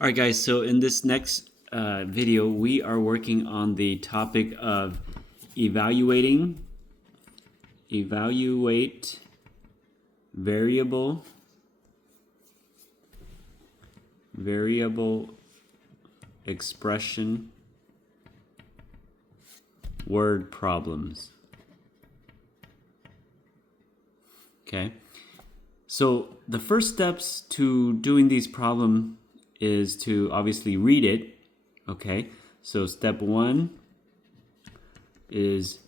All right, guys, so in this next video, we are working on the topic of evaluate variable expression word problems. Okay, so the first steps to doing these problems is to obviously read it. Okay, so step one is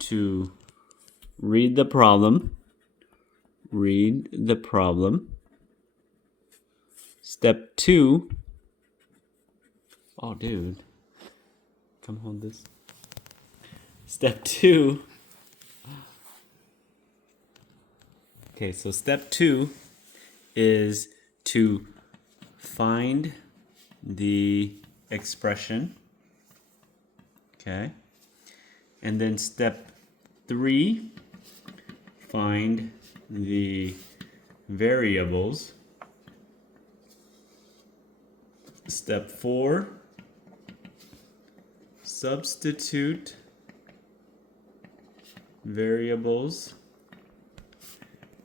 to read the problem. Step two, oh dude, come hold this. Step two, okay, so step two is to find the expression. Okay, and then step three, find the variables. Step four, substitute variables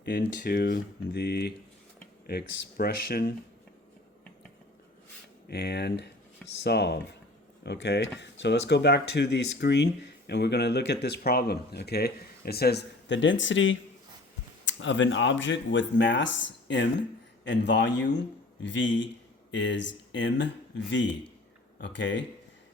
into the expression and solve. Okay, so let's go back to the screen and we're going to look at this problem. Okay, it says the density of an object with mass m and volume v is mv. Okay,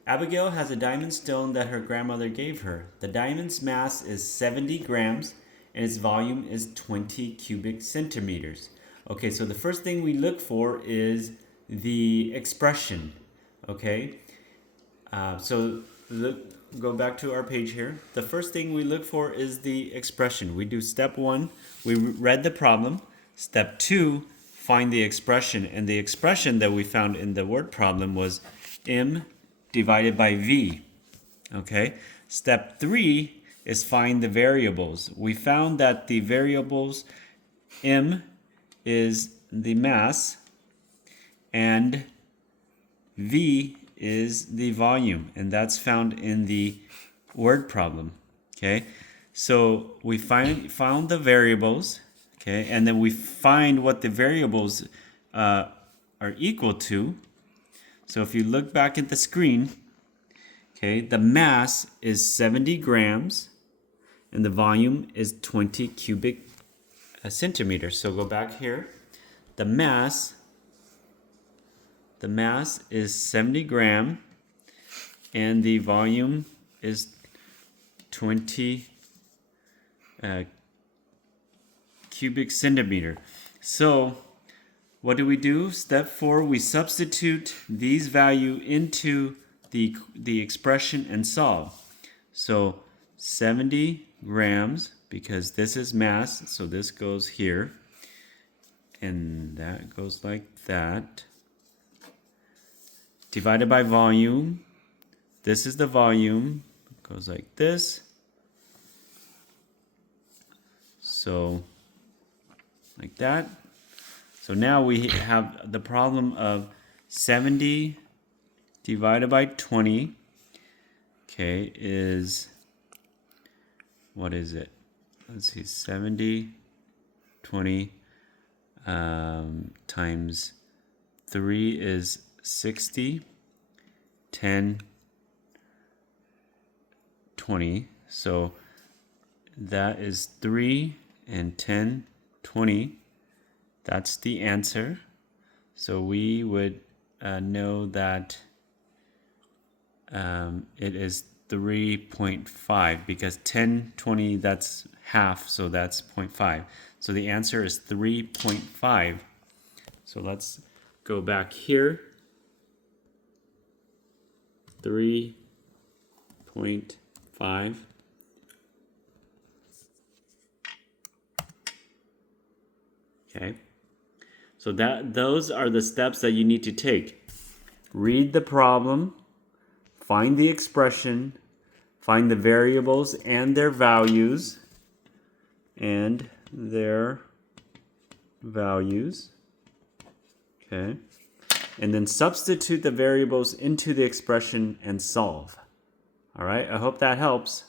Abigail has a diamond stone that her grandmother gave her. The diamond's mass is 70 grams and its volume is 20 cubic centimeters. Okay, so the first thing we look for is the expression. Okay, go back to our page here. The first thing we look for is the expression. We do step one, we read the problem. Step two, find the expression. And the expression that we found in the word problem was m divided by v. Okay, step three is find the variables. We found that the variables m is the mass and v is the volume, and that's found in the word problem. Okay, so we found the variables. Okay, and then we find what the variables are equal to. So if you look back at the screen, okay, the mass is 70 grams and the volume is 20 cubic centimeters. So go back here. The mass is 70 gram and the volume is 20 cubic centimeter. So what do? Step four, we substitute these value into the expression and solve. So 70 grams, because this is mass, so this goes here and that goes like that, divided by volume. This is the volume, it goes like this. So like that. So now we have the problem of 70 divided by 20, okay, is, what is it? Let's see, 70, 20 times 3 is 60, 10, 20. So that is 3 and 10, 20. That's the answer. So we would know that it is 3.5 because 10, 20, that's half, so that's 0.5. So the answer is 3.5. So let's go back here. 3.5. Okay. So those are the steps that you need to take. Read the problem, find the expression, find the variables and their values, Okay. and then substitute the variables into the expression and solve. All right, I hope that helps.